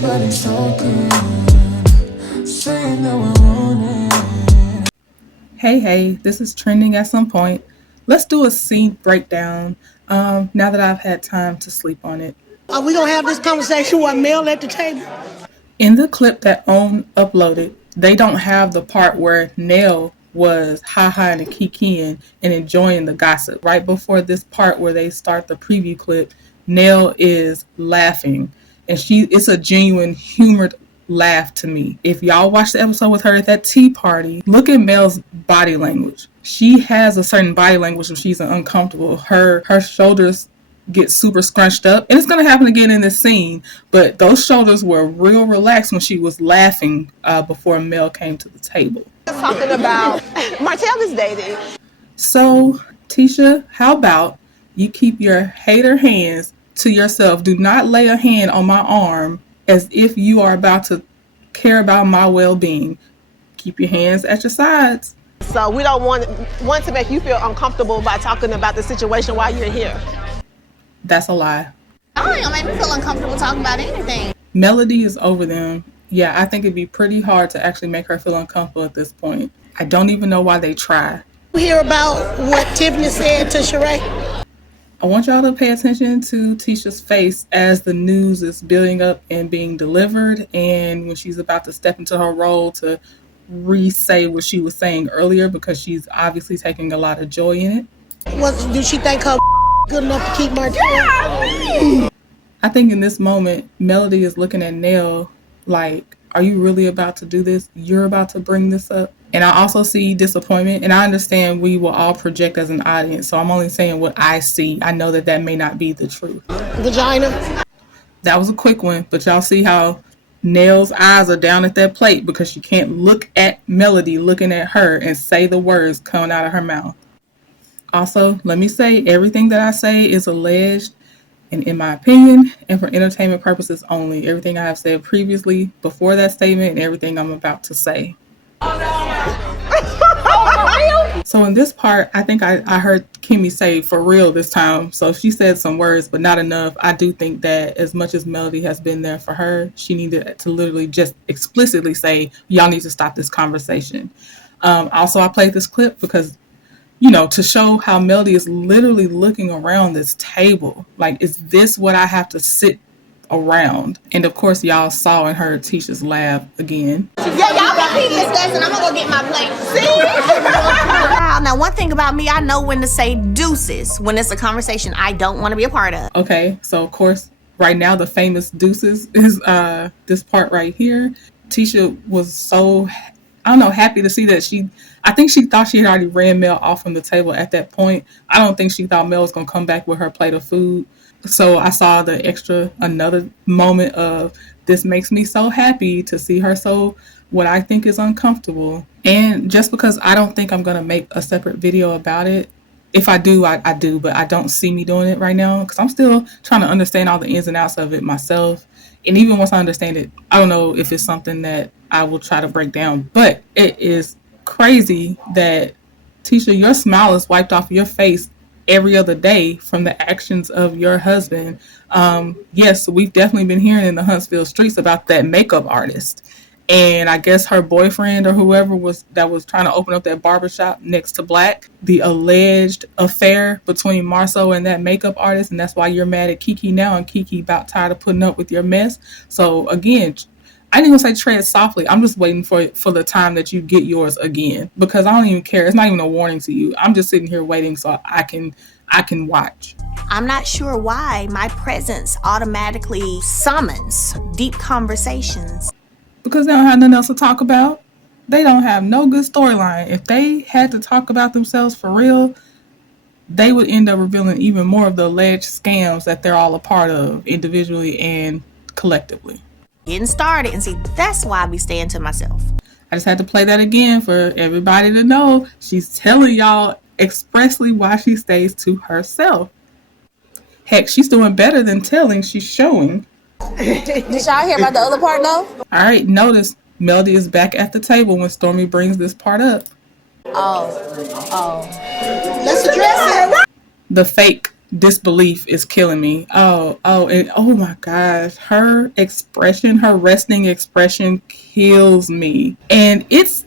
Everybody's talking, saying that we're on it. Hey, this is Trending at Some Point. Let's do a scene breakdown now that I've had time to sleep on it. Are we gonna have this conversation with Mel at the table? In the clip that OWN uploaded, they don't have the part where Nell was ha-haing and kikiing and enjoying the gossip. Right before this part where they start the preview clip, Nell is laughing, and it's a genuine humored laugh to me. If y'all watch the episode with her at that tea party, look at Mel's body language. She has a certain body language when she's uncomfortable. Her shoulders get super scrunched up, and it's going to happen again in this scene, but those shoulders were real relaxed when she was laughing before Mel came to the table. Talking about Martell is dating. So, Tisha, how about you keep your hater hands to yourself? Do not lay a hand on my arm as if you are about to care about my well-being. Keep your hands at your sides. So we don't want to make you feel uncomfortable by talking about the situation while you're here. That's a lie. I ain't gonna make me feel uncomfortable talking about anything. Melody is over them. Yeah, I think it'd be pretty hard to actually make her feel uncomfortable at this point. I don't even know why they try. You hear about what Tiffany said to Sheree? I want y'all to pay attention to Tisha's face as the news is building up and being delivered, and when she's about to step into her role to re-say what she was saying earlier, because she's obviously taking a lot of joy in it. What do she think her good enough to keep Martell? I think in this moment, Melody is looking at Nell like, are you really about to do this? You're about to bring this up? And I also see disappointment, and I understand we will all project as an audience, so I'm only saying what I see. I know that may not be the truth. Vagina. That was a quick one, but y'all see how Nell's eyes are down at that plate because she can't look at Melody looking at her and say the words coming out of her mouth. Also, let me say, everything that I say is alleged and in my opinion and for entertainment purposes only. Everything I have said previously before that statement and everything I'm about to say. So in this part, I think I heard Kimmy say for real this time. So she said some words, but not enough. I do think that as much as Melody has been there for her, she needed to literally just explicitly say, y'all need to stop this conversation. Also, I played this clip because, to show how Melody is literally looking around this table. Like, is this what I have to sit around? And of course, y'all saw and heard Tisha's laugh again. Yeah, y'all can keep discussing. I'm gonna go get my plate. See? Now, one thing about me, I know when to say deuces when it's a conversation I don't want to be a part of. Okay, so of course, right now the famous deuces is this part right here. Tisha was so, happy to see that I think she thought she had already ran Mel off from the table at that point. I don't think she thought Mel was going to come back with her plate of food. So I saw another moment of, this makes me so happy to see her so what I think is uncomfortable. And just because I don't think I'm going to make a separate video about it, if I do, I do, but I don't see me doing it right now because I'm still trying to understand all the ins and outs of it myself. And even once I understand it, I don't know if it's something that I will try to break down. But it is crazy that, Tisha, your smile is wiped off your face every other day from the actions of your husband. Yes, we've definitely been hearing in the Huntsville streets about that makeup artist. And I guess her boyfriend or whoever was trying to open up that barbershop next to Black, the alleged affair between Marceau and that makeup artist. And that's why you're mad at Kiki now, and Kiki about tired of putting up with your mess. So again, I ain't gonna say tread softly. I'm just waiting for the time that you get yours again, because I don't even care. It's not even a warning to you. I'm just sitting here waiting so I can watch. I'm not sure why my presence automatically summons deep conversations. Because they don't have nothing else to talk about. They don't have no good storyline. If they had to talk about themselves for real, they would end up revealing even more of the alleged scams that they're all a part of, individually and collectively. Getting started, and see, that's why I be staying to myself. I just had to play that again for everybody to know. She's telling y'all expressly why she stays to herself. Heck, she's doing better than telling. She's showing. Did y'all hear about the other part though? All right, notice Melody is back at the table when Stormi brings this part up. Let's address it. The fake disbelief is killing me. And oh my gosh, her expression, her resting expression kills me. And it's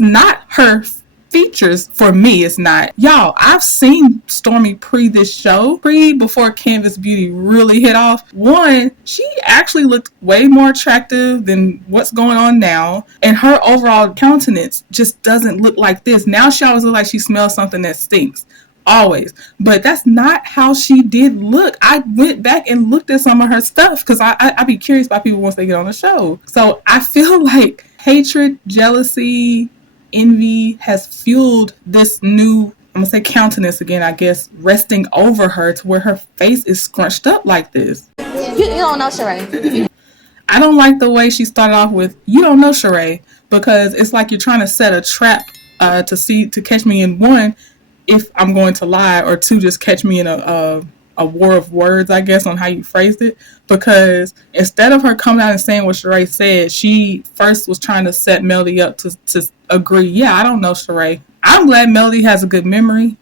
not her features for me. It's not. Y'all, I've seen Stormi pre this show, before Canvas Beauty really hit off. One, she actually looked way more attractive than what's going on now, and her overall countenance just doesn't look like this. Now she always looks like she smells something that stinks. Always. But that's not how she did look. I went back and looked at some of her stuff because I'd be curious about people once they get on the show. So I feel like hatred, jealousy, envy has fueled this new, I'm gonna say countenance again, I guess, resting over her to where her face is scrunched up like this. You don't know Sheree. I don't like the way she started off with, you don't know Sheree, because it's like you're trying to set a trap to catch me in one, if I'm going to lie, or two, just catch me in a war of words, I guess, on how you phrased it. Because instead of her coming out and saying what Sheree said, she first was trying to set Melody up to agree, yeah, I don't know Sheree. I'm glad Melody has a good memory.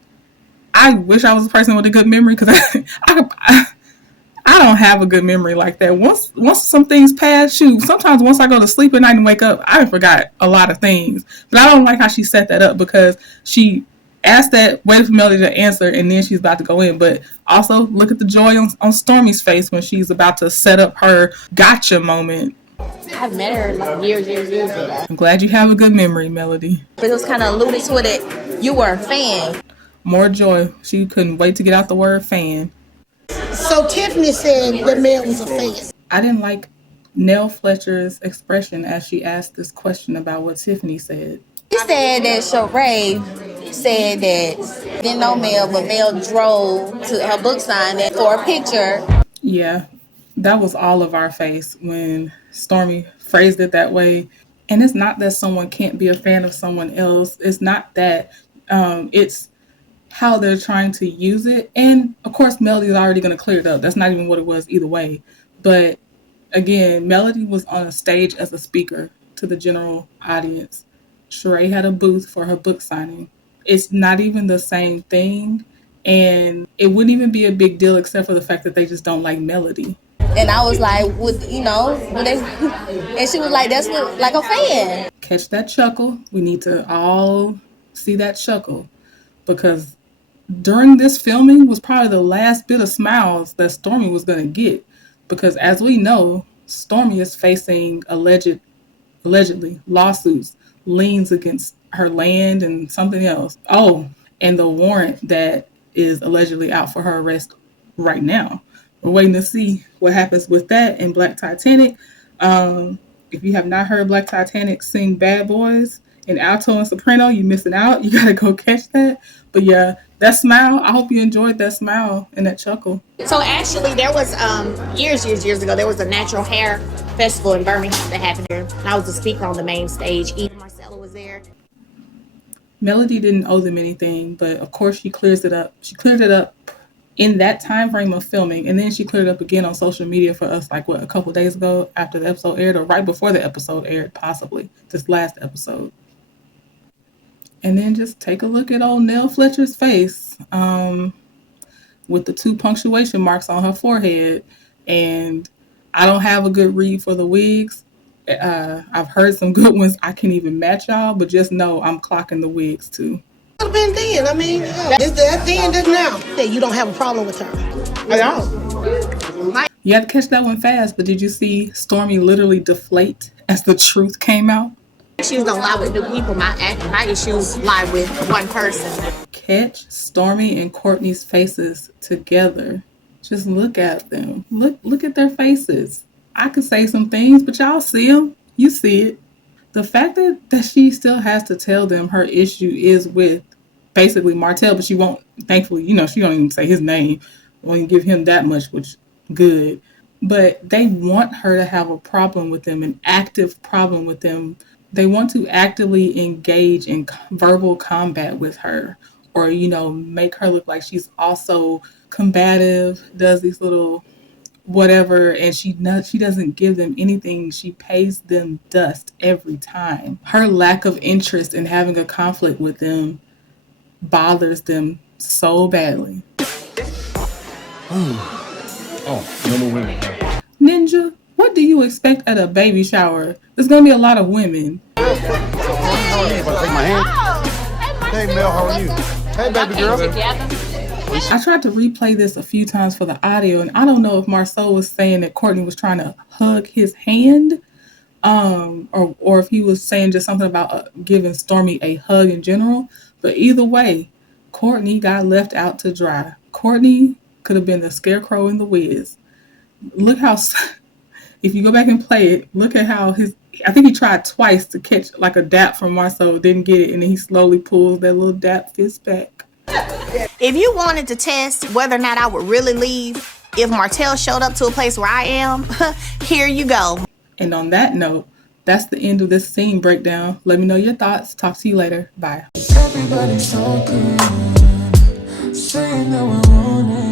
I wish I was a person with a good memory, because I don't have a good memory like that. Once some things pass, sometimes once I go to sleep at night and wake up, I forgot a lot of things. But I don't like how she set that up, because she asked that, waited for Melody to answer, and then she's about to go in. But also, look at the joy on Stormi's face when she's about to set up her gotcha moment. I've met her like years ago. I'm glad you have a good memory, Melody. But it was kind of alluded to it. You were a fan. More joy. She couldn't wait to get out the word fan. So Tiffany said that Mel was a fan. I didn't like Nell Fletcher's expression as she asked this question about what Tiffany said. She said that Sheree said that didn't know Mel, but Mel drove to her book signing for a picture. Yeah, that was all of our face when Stormi phrased it that way. And it's not that someone can't be a fan of someone else. It's not that. It's how they're trying to use it. And of course, Melody is already going to clear it up. That's not even what it was either way. But again, Melody was on a stage as a speaker to the general audience. Sheree had a booth for her book signing. It's not even the same thing. And it wouldn't even be a big deal except for the fact that they just don't like Melody. And I was like, and she was like, that's like a fan. Catch that chuckle. We need to all see that chuckle, because during this filming was probably the last bit of smiles that Stormi was going to get, because as we know, Stormi is facing allegedly lawsuits, liens against her land and something else. Oh, and the warrant that is allegedly out for her arrest right now. We're waiting to see what happens with that in Black Titanic. If you have not heard Black Titanic sing Bad Boys in alto and soprano, you're missing out. You got to go catch that. But yeah, that smile, I hope you enjoyed that smile and that chuckle. So actually, there was years ago, there was a natural hair festival in Birmingham that happened here. And I was the speaker on the main stage. Even Marcella was there. Melody didn't owe them anything, but of course she clears it up. She cleared it up in that time frame of filming, and then she cleared it up again on social media for us, like a couple days ago after the episode aired, or right before the episode aired, possibly this last episode. And then just take a look at old Nell Fletcher's face, with the 2 punctuation marks on her forehead. And I don't have a good read for the wigs. I've heard some good ones. I can't even match y'all, but just know I'm clocking the wigs too. Could have been then. I mean, it's that then, that's now. That you don't have a problem with her. I don't. You had to catch that one fast, but did you see Stormi literally deflate as the truth came out? Issues don't lie with new people. My issues lie with one person. Catch Stormi and Courtney's faces together. Just look at them. Look at their faces. I could say some things, but y'all see them. You see it. The fact that she still has to tell them her issue is with basically Martell, but she won't, thankfully, she don't even say his name. Won't even give him that much, which good. But they want her to have a problem with them, an active problem with them. They want to actively engage in verbal combat with her, or, make her look like she's also combative, does these little whatever, and she doesn't give them anything. She pays them dust every time. Her lack of interest in having a conflict with them bothers them so badly. Oh, no more women. Ninja, what do you expect at a baby shower? There's gonna be a lot of women. How are you? Want to take my hand? Hey, Mel, how are you? Hey, baby girl. I tried to replay this a few times for the audio, and I don't know if Marceau was saying that Courtney was trying to hug his hand, or if he was saying just something about giving Stormi a hug in general. But either way, Courtney got left out to dry. Courtney could have been the Scarecrow in The Wiz. Look how, if you go back and play it, look at how I think he tried twice to catch like a dap from Marceau, didn't get it, and then he slowly pulls that little dap fist back. If you wanted to test whether or not I would really leave if Martell showed up to a place where I am, here you go. And on that note, that's the end of this scene breakdown. Let me know your thoughts. Talk to you later. Bye. Everybody's talking, saying that we're on it.